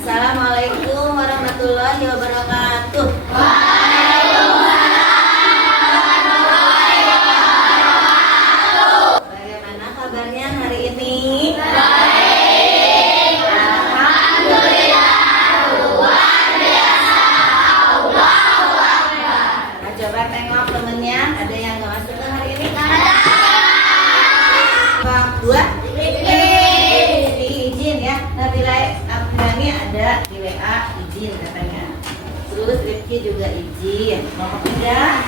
Assalamualaikum warahmatullahi wabarakatuh. Bagaimana kabarnya hari ini? Baik. Alhamdulillah. Luar biasa. Allahu Akbar. Nah, coba tengok temennya, ada yang nggak masuk ke hari ini? Ada. Dua. Izin ya. Nabila Afghani ada di WA izin katanya. Terus Rifki juga izin. Mau tidak?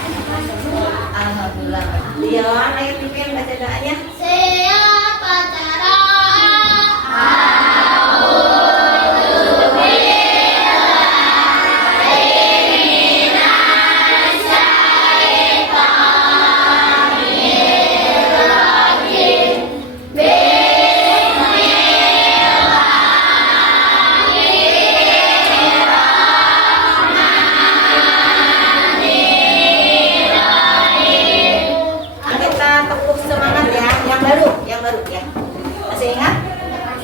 Alhamdulillah. Leon, ayo pimpin baca doanya. Siapa cara? Kita tepuk semangat ya. Yang baru ya. Masih ingat?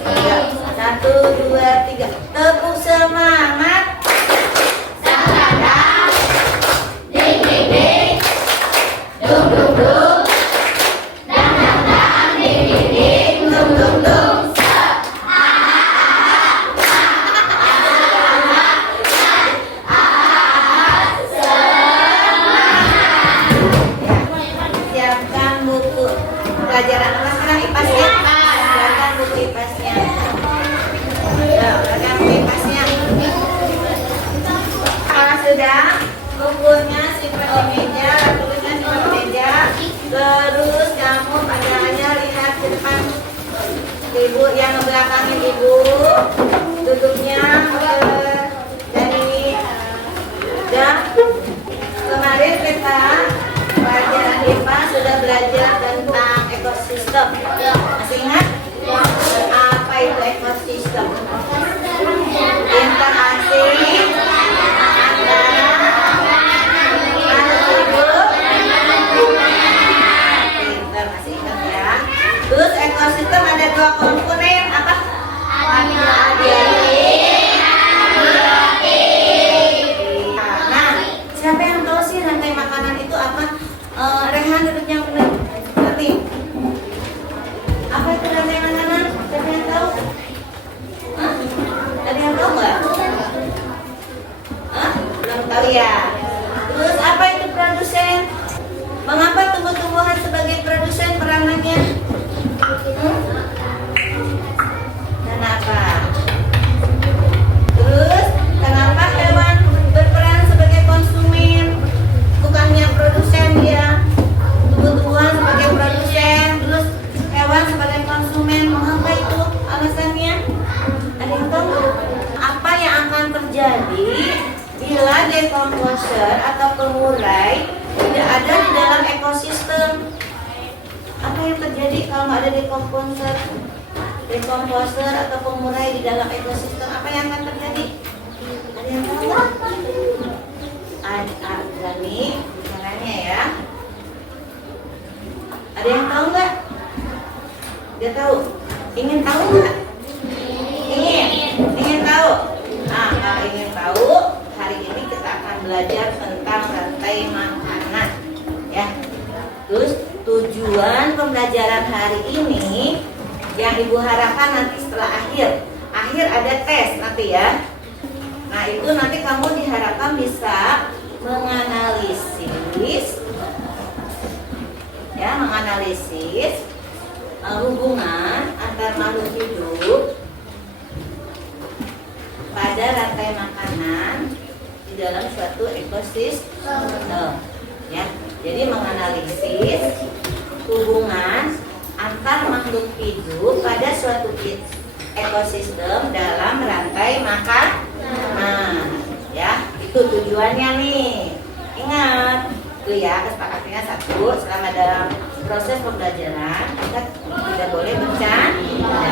Ya. 1, 2, 3. Tepuk semangat. Sadada, ding ding ding, dung dung dung, dang dang dang, ding ding ding, dung dung dung. Siapkan buku pelajaran apa sekarang? IPAS ya? Siapkan buku IPAS-nya. Ya, siapkan buku IPAS-nya. Kalau sudah, bukunya simpan di meja, tulisnya simpan di meja. Terus kamu pandangannya lihat ke depan. Ibu yang ngebelakangin ibu, duduknya dan ini. Dan kemarin kita pelajaran IPA sudah belajar tentang ekosistem. Masih ingat? Apa itu ekosistem? Interaksi antara makhluk hidup. Pintar, masih ingat ya? Terus ekosistem ada 2 komponen apa? Nah, siapa yang tahu sih rantai makanan itu apa? Rehan duduk yang benar. Nanti. Apa itu rantai makanan? Siapa yang tahu? Hah? Ada yang tahu nggak? Hah? Belum tahu ya. Terus apa itu produsen? Mengapa tumbuh-tumbuhan sebagai produsen peranannya? Kenapa? Terus kenapa hewan berperan sebagai konsumen? Bukannya produsen dia. Tumbuh-tumbuhan sebagai produsen, terus hewan sebagai konsumen. Mengapa itu alasannya? Ada yang tahu? Apa yang akan terjadi bila decomposer atau pengurai tidak ada di dalam ekosistem? Apa yang terjadi kalau nggak ada decomposer atau pengurai di dalam ekosistem? Apa yang akan terjadi? Ada yang tahu? Ada nih caranya ya. Ada yang tahu nggak? Dia tahu? Ingin tahu nggak? Ingin tahu? Nah, kalau ingin tahu, hari ini kita akan belajar tentang rantai makanan, ya. Terus tujuan pembelajaran hari ini yang ibu harapkan nanti setelah akhir ada tes nanti ya. Nah, itu nanti kamu diharapkan bisa menganalisis hubungan antar makhluk hidup pada rantai makanan di dalam suatu ekosistem. Ya, jadi menganalisis hubungan antar makhluk hidup pada suatu ekosistem dalam rantai makanan. Ya, itu tujuannya nih. Ingat, itu ya kesepakatannya 1, selama dalam proses pembelajaran kita tidak boleh bercanda.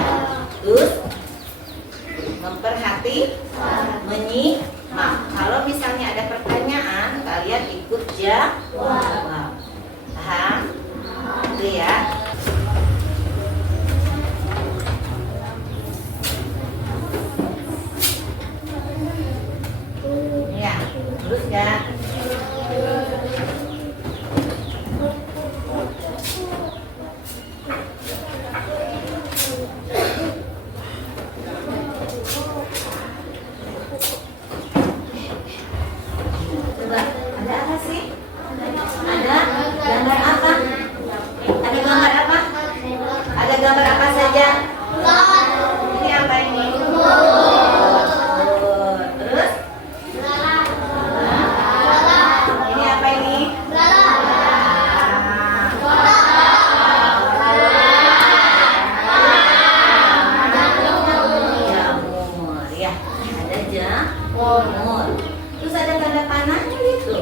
Terus menyimak. Kalau misalnya ada pertanyaan, kalian ikut jawab. Paham? Itu ya. ada jamur. Terus ada tanda panahnya gitu.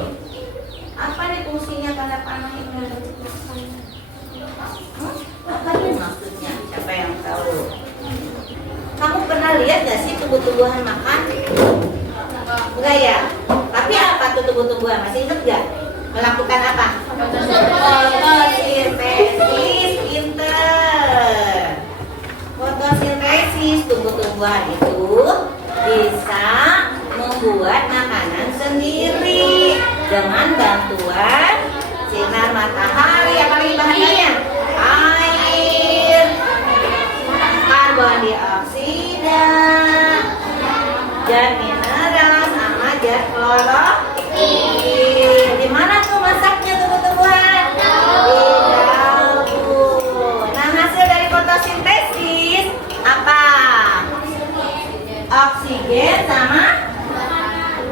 Apa nih fungsinya tanda panah ini? Apa nih maksudnya? Siapa yang tahu? Kamu pernah lihat gak sih tumbuh-tumbuhan makan? Enggak ya? Tapi apa tuh tumbuh-tumbuhan? Masih inget gak? Melakukan apa? Fotosintesis, pinter. Fotosintesis, tumbuh-tumbuhan itu bisa membuat makanan sendiri dengan bantuan sinar matahari. Apalagi bahannya? Air, karbon dioksida, zat mineral, sama zat klorofil. Di mana tuh masaknya tumbuh-tumbuhan? Di daun. Nah, hasil dari fotosintesis apa? Oksigen sama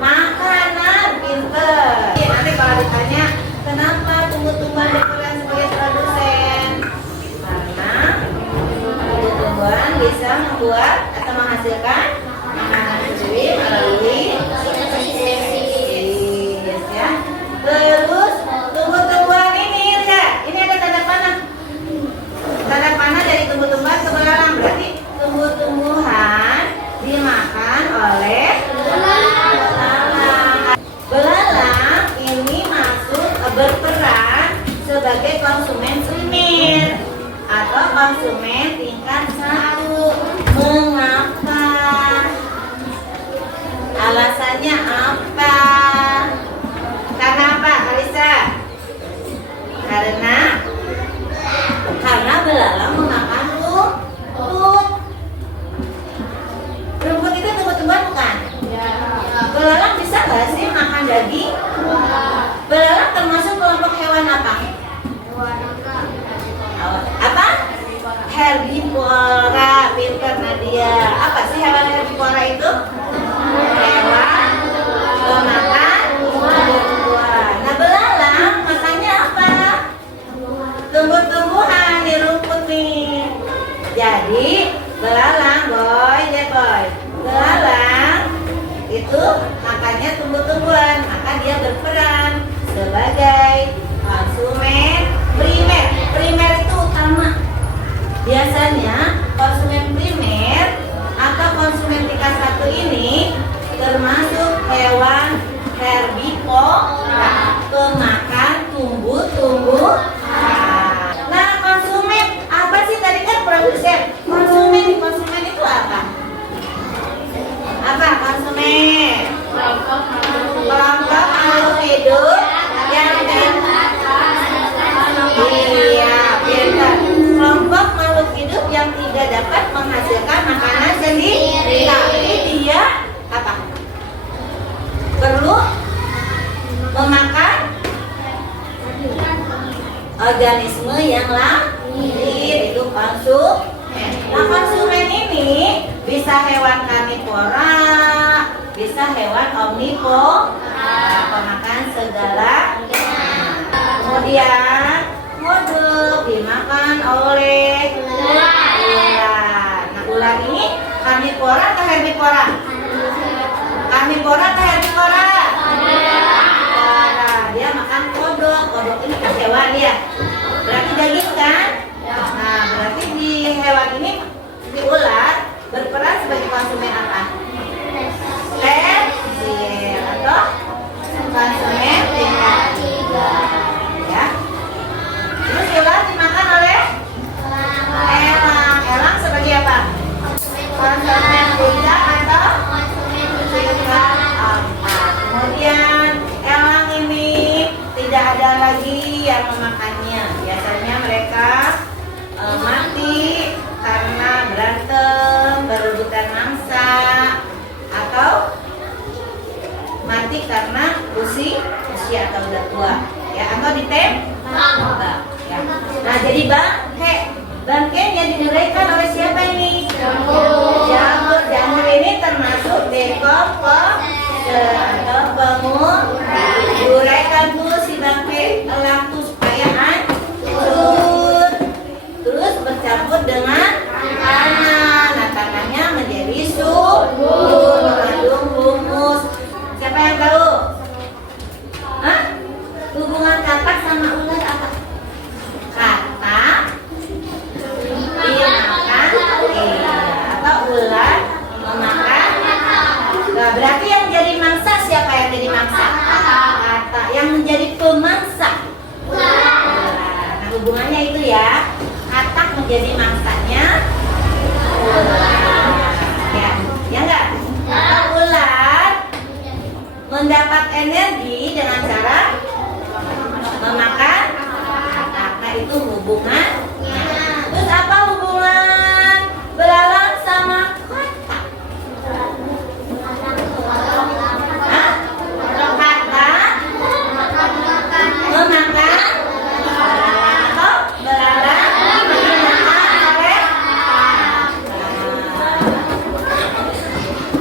makanan. Pinter. Nanti kalau ditanya kenapa tumbuh-tumbuhan berperan sebagai produsen, karena tumbuh-tumbuhan bisa membuat atau menghasilkan makanan sendiri melalui fotosintesis, ya. Terus tumbuh-tumbuhan ini, lihat, ini ada tanda panah. Tanda panah dari tumbuh-tumbuhan ke belalang, berarti tumbuh-tumbuhan dimakan oleh belalang. Belalang ini berperan sebagai konsumen primer atau konsumen tingkat 1. Mengapa? Alasannya apa? Karena apa, Kalisa? Karena belalang memakan rumput. Rumput itu tumbuh-tumbuhan bukan? Belalang bisa nggak sih makan daging? Belalang termasuk kelompok hewan apa? Apa? Herbivora. Pinter Nadia. Apa sih hewan herbivora itu? Hewan pemakan tumbuh-tumbuhan. Nah, belalang makannya apa? Tumbuh-tumbuhan di rumput nih. Jadi belalang, boy, belalang itu makannya tumbuh-tumbuhan, maka dia berperan sebagai konsumen primer. Primer itu utama. Biasanya konsumen primer atau konsumen tingkat 1 ini termasuk hewan herbivora, pemakan tumbuh-tumbuhan. Nah, konsumen apa sih, tadi kan produsen. Konsumen itu apa? Apa konsumen? Kelompok makhluk hidup yang kelompok makhluk hidup yang tidak dapat menghasilkan makanan sendiri, tapi dia apa? Perlu memakan organisme yang lahir, itu konsumen. Nah, konsumen ini bisa hewan karnivora, bisa hewan omnivora, pemakan segala. Kemudian model dimakan oleh ular. Nah, ular ini karnivora atau herbivora? Karnivora atau herbivora? Dia makan kodok. Kodok ini kan hewan ya, berarti daging kan? Nah, berarti di hewan ini, di ular, berperan sebagai konsumen apa? Tersier atau konsumen tingkat 3, ya. Terus ular dimakan oleh elang. Elang sebagai apa? Konsumen 3 atau tingkat 4. Kemudian elang ini tidak ada lagi yang memakannya. Biasanya mereka mati karena berantem, berebutan mangsa. berarti yang jadi mangsa siapa yang jadi mangsa? Kata. Yang menjadi pemangsa. Nah, hubungannya itu ya. Katak menjadi mangsanya. Ya, ya enggak? Maka ular mendapat energi dengan cara memakan katak. Nah, itu hubungan. Terus apa hubungan belalang sama katak? Hah? Katak memakan atau belalang dimakan oleh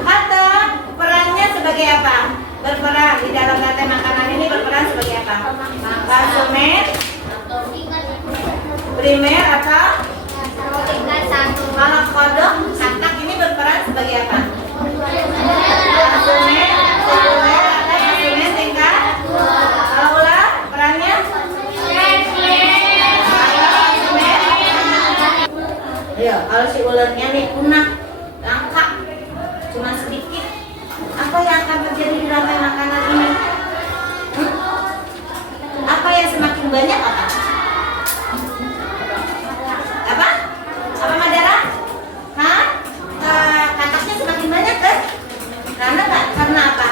atau perannya sebagai apa? Berperan di dalam rantai makanan ini berperan sebagai apa? Konsumen, primer atau kalau kodok katak ini berperan sebagai apa? Konsumen, sekunder atau konsumen tingkat? Kalau ular perannya? Ayo, kalau si ularnya nih punah, langka, cuma sedikit, apa yang akan terjadi di rantai makanan ini? Apa yang semakin banyak apa? Apa? Apa Madara? Hah? Kataknya semakin banyak kan? Karena apa?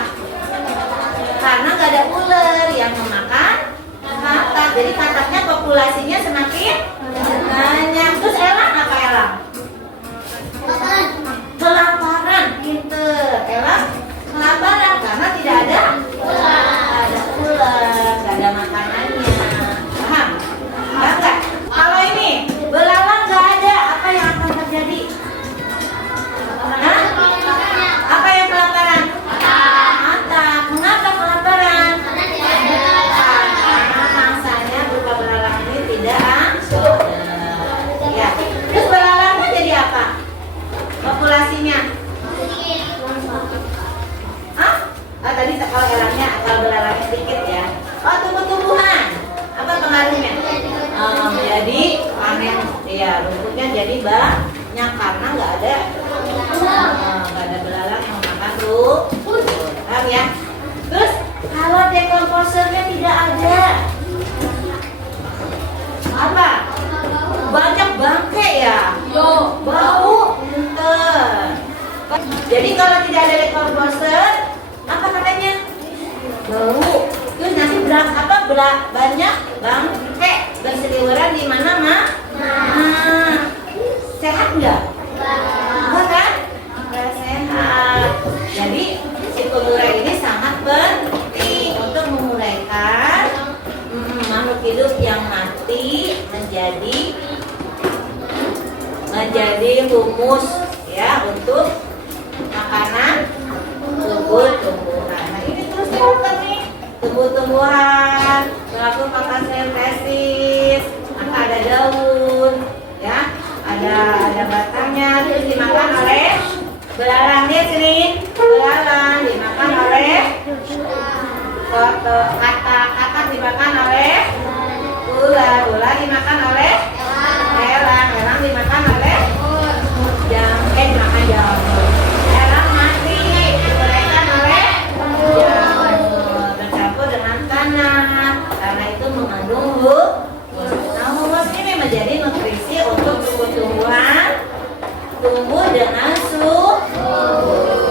Karena nggak ada ular yang memakan katak, jadi kataknya populasinya semakin banyak. Terus elang apa elang? Kelaparan, pinter. Elang kelaparan karena tidak ada ular, nggak ada makanannya. Paham? Paham nggak? Kalau ini belalang nggak ada, apa yang akan terjadi? Hah? Apa yang kelaparan? Katak. Mengapa kelaparan? Karena mangsanya berupa belalang ini tidak ada. Ya. Terus belalangnya jadi apa? Populasinya? Hah? Oh, tadi kalau elangnya, kalau belalangnya sedikit ya. Oh, tumbuh-tumbuhan. Apa pengaruhnya? Jadi panen, ya rumputnya jadi banyak karena nggak ada belalang yang makan rumput. Paham ya? Terus kalau dekomposernya tidak ada, apa? Banyak bangke ya? Bau. Pinter. Jadi kalau tidak ada dekomposer, apa katanya? Bau. Terus nanti banyak bangke berseliweran di mana mah? Sehat nggak? Enggak kan? Nggak sehat. Jadi si pengurai ini sangat penting untuk menguraikan makhluk hidup yang mati menjadi humus ya untuk makanan tumbuh-tumbuhan. Nah ini terus dilakukan nih tumbuh-tumbuhan melakukan fotosintesis, maka ada daun ya, ada batangnya, terus dimakan oleh belalang. Dia sini belalang dimakan oleh katak dimakan oleh ular dimakan oleh elang dimakan oleh dimakan jamur. Elang mati diuraikan oleh jamur bercampur dengan tanah karena itu mengandung humus. Nah humus ini menjadi nutrisi untuk tumbuh-tumbuhan tumbuh dengan suhu,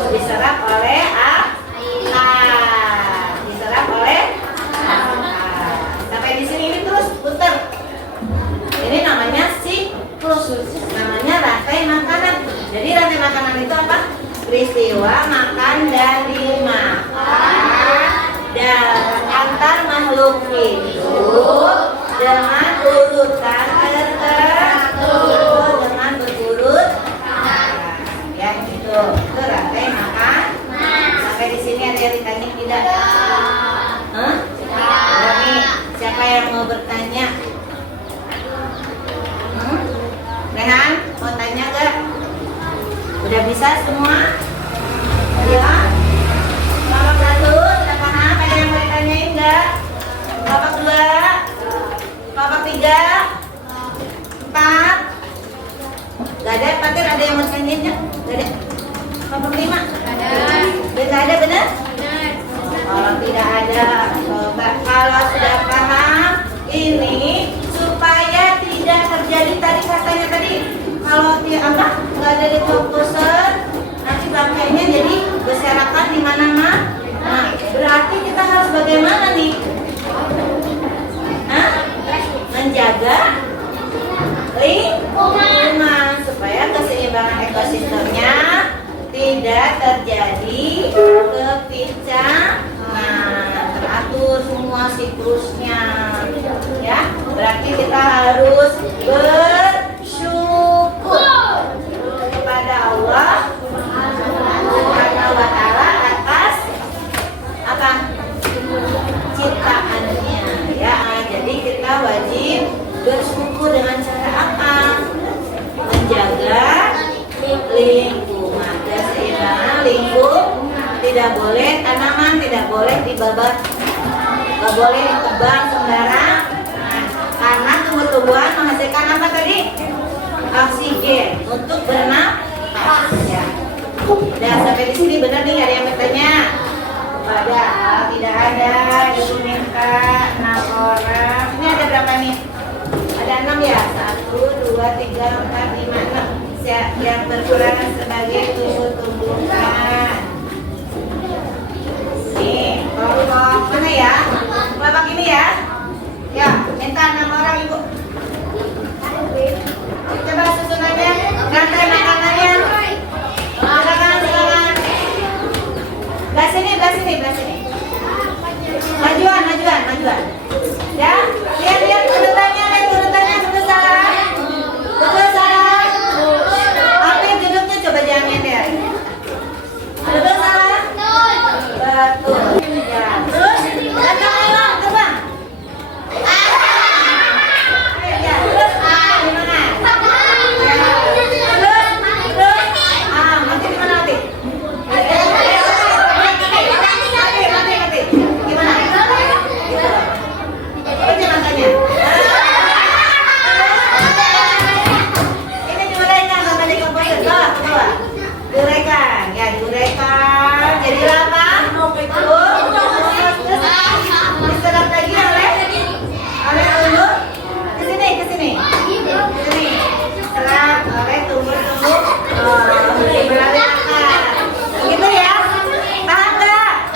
diserap oleh sampai di sini. Ini terus putar. Ini namanya siklus, namanya rantai makanan. Jadi rantai makanan itu apa? Peristiwa makan dan dimakan dan antar makhluk hidup dengan urutan tertentu, dengan berurut. Ya gitu. Itu rantai makan. Sampai di sini ada yang ditanya tidak? Hah? Oh, nih, siapa yang mau bertanya? Rehan, mau tanya gak? Udah bisa semua? Ya? Kelompok 1, udah paham? Ada yang mau ditanyain gak? Kelompok 2, kelompok 3, ada di komposer, nanti bangkainya jadi berserakan di mana-mana. Nah, berarti kita harus bagaimana nih? Hah? Menjaga lingkungan supaya keseimbangan ekosistemnya tidak terjadi kepincangan, teratur semua siklusnya, ya. Berarti kita harus bersyukur kepada Allah Subhanahu wa Ta'ala atas apa? Ciptaannya, ya. Jadi kita wajib bersyukur dengan cara apa? Menjaga lingkungan, keseimbangan lingkungan. Tidak boleh tanaman, tidak boleh dibabat, nggak boleh ditebang sembarang. Karena tumbuh-tumbuhan menghasilkan apa tadi? Oksigen untuk bernapas. Ya. Udah sampai di sini benar nih, ada yang bertanya? Pada tidak ada, ibu minta 6 orang. Ini ada berapa nih? Ada 6 ya? 1, 2, 3, 4, 5, 6. Yang berperan sebagai tumbuh-tumbuhan. Nih, kelompok mana ya? Kelompok ini ya? Ya, minta 6 orang ibu. Coba susunannya, rantai makanannya. Silakan. Belah sini. Majuan. Ya, lihat urutannya, betul salah. Apa yang duduknya coba jangan ya. Betul salah. Betul. Ya, terus datang terbang. Ya, terus di mana? Mati di mana mati? Mati. Gimana? Gitu. Baca matanya. Ini diuraikan sama di komposer. Bawah. Diuraikan. Ya, diuraikan. Jadi apa? Terus diserap lagi oleh tumbuh. Ke sini. Serap oleh tumbuh-tumbuh. Melalui akar. Gitu ya? Paham nggak?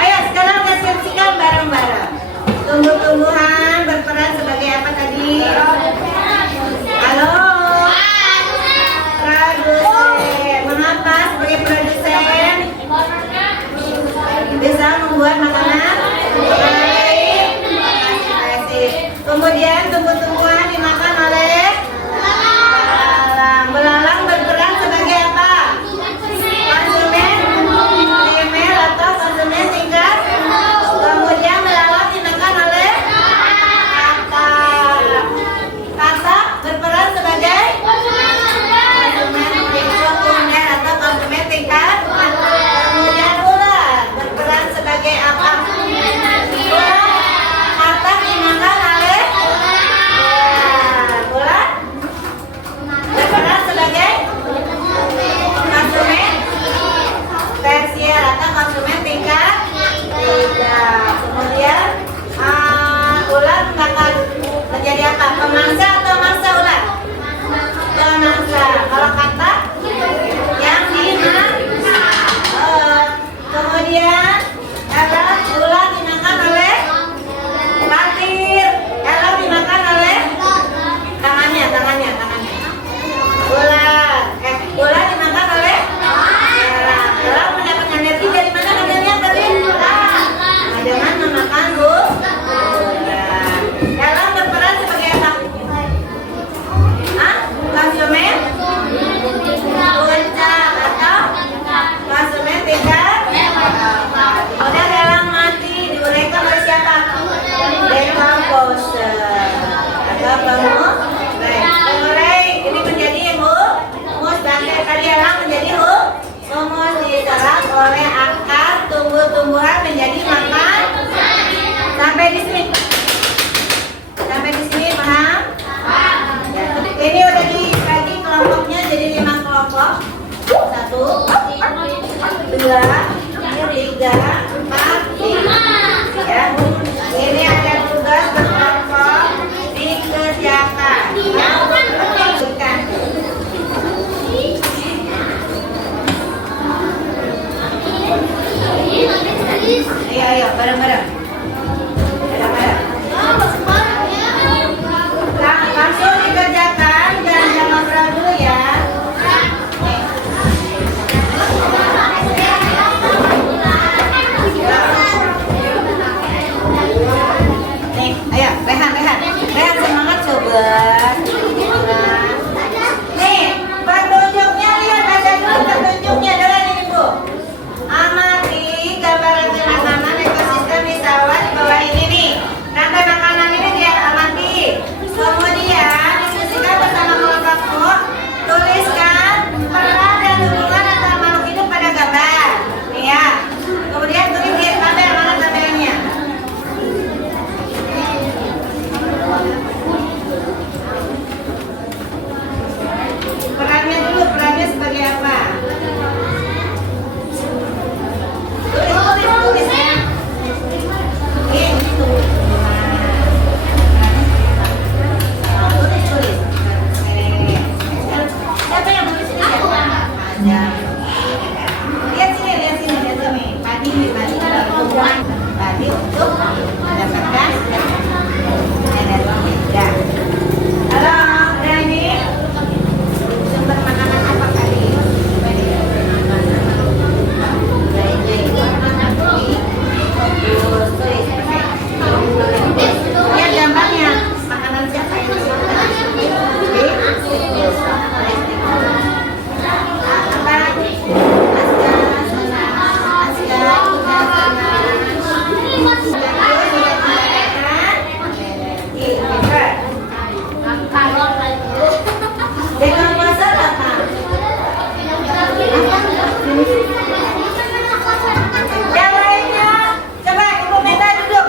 Ayo sekarang deskripsikan bareng-bareng. Tumbuh-tumbuhan berperan sebagai apa tadi? Halo? Produsen. Mengapa sebagai produsen? Bisa membuat makanan baik. Kemudian tumbuh-tumbuhan dimakan oleh belalang berperan sebagai apa? Konsumen primer atau konsumen tingkat. Kemudian belalang dimakan oleh katak berperan sebagai konsumen sekunder atau konsumen tingkat. Kemudian ular berperan sebagai apa? Katak dimakan oleh ular berperan sebagai konsumen tersier atau konsumen tingkat 3. Kemudian ular makan menjadi apa? Pemangsa atau mangsa ular? Pemangsa. Kalau katak yang dimakan. Kemudian ular dimakan oleh patir. Dimakan oleh tangannya. Ular dimakan oleh elang mendapat energi dari mana katanya tadi? Dengan memakan ular. Elang berperan sebagai apa? Konsumen puncak atau konsumen tingkat. Kemudian elang mati diuraikan oleh siapa? Decomposer atau pengurai. Ini menjadi humus. Bakteri tadi elang menjadi humus, diserap oleh akar tumbuh-tumbuhan menjadi makan. Sampai di sini paham? Ya. Ini udah dibagi kelompoknya jadi 5 kelompok. 1, 2, 3, 4, 5. Ya. Ini ada tugas berkelompok dikerjakan. Ya. Bukan. bareng-bareng. Bareng-bareng. Langsung dikerjakan, jangan ngobrol dulu ya. Nih, ayo, Rehan semangat coba. Nih, petunjuknya lihat aja dulu petunjuknya dengan ini Bu. Amati gambaran makanan ekosistem di sawah di bawah ini nih. Rantai makanan ini dia amati. Kemudian diskusikan bersama kelompokmu. Tuliskan peran dan hubungan antara makhluk hidup pada gambar. Nih ya. Kemudian tulis di tabel, mana tabelnya? Perannya dulu, perannya sebagai apa? Tulis ya. Gitu. Tulis. Siapa yang tulis ini? Lihat sini. Padi untuk mendapatkan energi. Ya. Halo, Rani. Sumber makanan apa kali? Lihat gambarnya. Makanan siapa yang disebutkan? Yang lainnya, coba Ibu Meta duduk.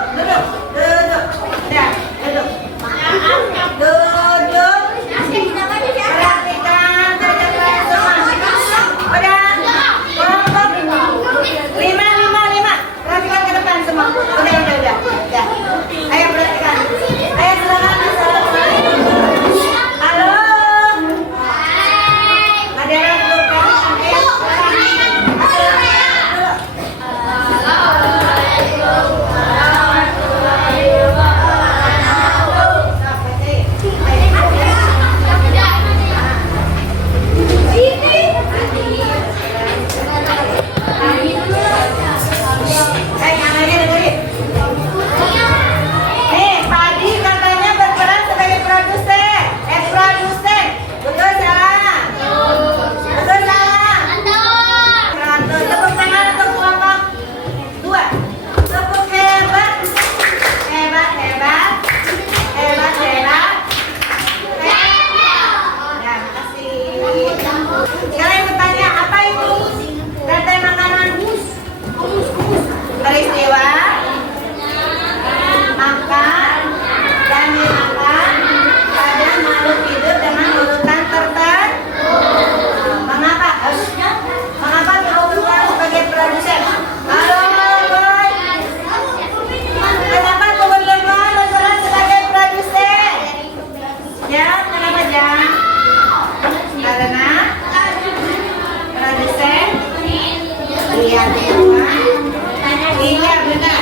Ya, duduk. Perhatikan kerja semua. Udah. Kelompok 5. Perhatikan ke depan semua. Udah. Ayo perhatikan. Ayo silakan. Assalamualaikum. Halo. Madara duduk kan? Padi katanya berperan sebagai produsen. Betul salah? Betul salah? Tepuk tangan untuk kelompok 2. Tepuk hebat. Ya, makasih. Sekarang bertanya, apa itu rantai makanan? Peristiwa makan dan dimakan pada makhluk hidup dengan urutan tertentu. Mengapa kebutuhan sebagai produsen? Halo boy, kenapa kebutuhan berperan sebagai produsen? Ya, kenapa Jang? Karena produsen. Iya benar.